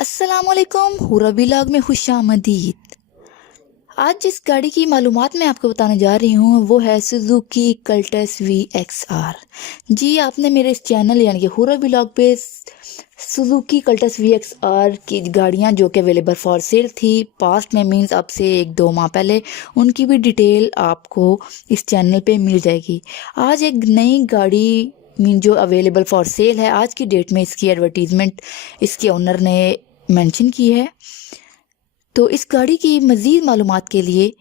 अस्सलामुअलैकुम, हुरा व्लॉग में खुशामदीद। आज जिस गाड़ी की मालूमात मैं आपको बताने जा रही हूँ वो है सुजुकी कल्टस VXR। जी, आपने मेरे इस चैनल यानी कि हुरा व्लॉग पे सुजुकी कल्टस VXR की गाड़ियाँ जो कि अवेलेबल फॉर सेल थी पास्ट में, मीन्स अब से 1-2 माह पहले, उनकी भी डिटेल आपको इस चैनल पे मिल जाएगी। आज एक नई गाड़ी मीन जो अवेलेबल फॉर सेल है, आज की डेट में इसकी एडवर्टीजमेंट इसके ओनर ने मेंशन की है। तो इस गाड़ी की मज़ीद मालूमात के लिए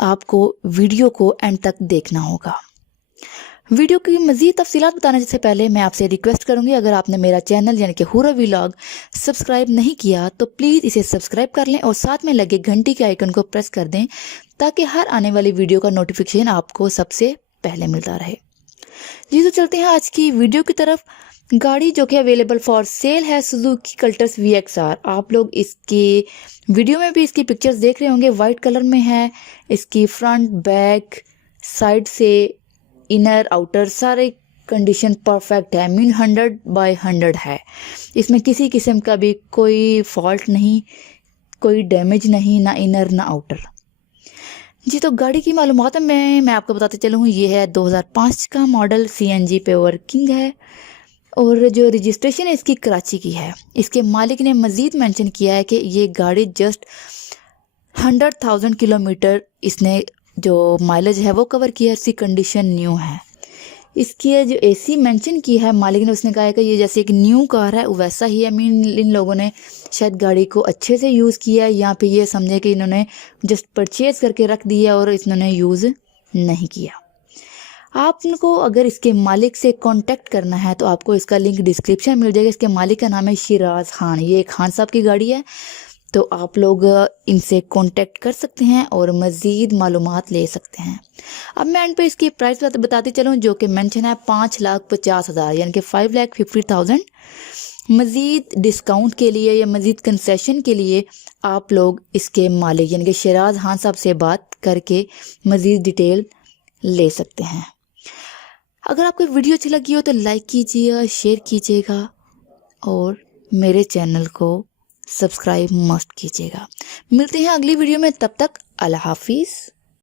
आपको वीडियो को एंड तक देखना होगा। वीडियो की मज़ीद तफसीलात बताने से पहले मैं आपसे रिक्वेस्ट करूंगी, अगर आपने मेरा चैनल यानी कि हुरा व्लॉग सब्सक्राइब नहीं किया तो प्लीज़ इसे सब्सक्राइब कर लें और साथ में लगे घंटी के आइकन को प्रेस कर दें ताकि हर आने वाली वीडियो का नोटिफिकेशन आपको सबसे पहले मिलता रहे। जी, तो चलते हैं आज की वीडियो की तरफ। गाड़ी जो कि अवेलेबल फॉर सेल है सुजुकी कल्टस VXR। आप लोग इसकी वीडियो में भी इसकी पिक्चर्स देख रहे होंगे, वाइट कलर में है। इसकी फ्रंट बैक साइड से इनर आउटर सारे कंडीशन परफेक्ट है, मीन 100/100 है। इसमें किसी किस्म का भी कोई फॉल्ट नहीं, कोई डैमेज नहीं, ना इनर ना आउटर। जी, तो गाड़ी की मालूमात में मैं आपको बताते चलूँ, ये है 2005 का मॉडल, CNG पे वर्किंग है और जो रजिस्ट्रेशन है इसकी कराची की है। इसके मालिक ने मज़ीद मेंशन किया है कि ये गाड़ी जस्ट 100,000 किलोमीटर इसने जो माइलेज है वो कवर किया है। इसकी कंडीशन न्यू है। इसकी जो AC मेंशन की है मालिक ने, उसने कहा है कि ये जैसे एक न्यू कार है वैसा ही है। मीन इन लोगों ने शायद गाड़ी को अच्छे से यूज़ किया है, यहाँ पे ये समझे कि इन्होंने जस्ट परचेज करके रख दिया और इन्होंने यूज़ नहीं किया। आपको अगर इसके मालिक से कांटेक्ट करना है तो आपको इसका लिंक डिस्क्रिप्शन मिल जाएगा। इसके मालिक का नाम है शिराज खान, ये खान साहब की गाड़ी है। तो आप लोग इनसे कांटेक्ट कर सकते हैं और मज़ीद मालूमात ले सकते हैं। अब मैं एंड पे इसकी प्राइस बताती चलूँ जो कि मेंशन है 5,50,000 यानी कि 5,50,000। मज़ीद डिस्काउंट के लिए या मज़ीद कंसेशन के लिए आप लोग इसके मालिक यानी कि शिराज खान साहब से बात करके मज़ीद डिटेल ले सकते हैं। अगर आपको वीडियो अच्छी लगी हो तो लाइक कीजिएगा, शेयर कीजिएगा और मेरे चैनल को सब्सक्राइब मस्ट कीजिएगा। मिलते हैं अगली वीडियो में, तब तक अल्लाह हाफिज़।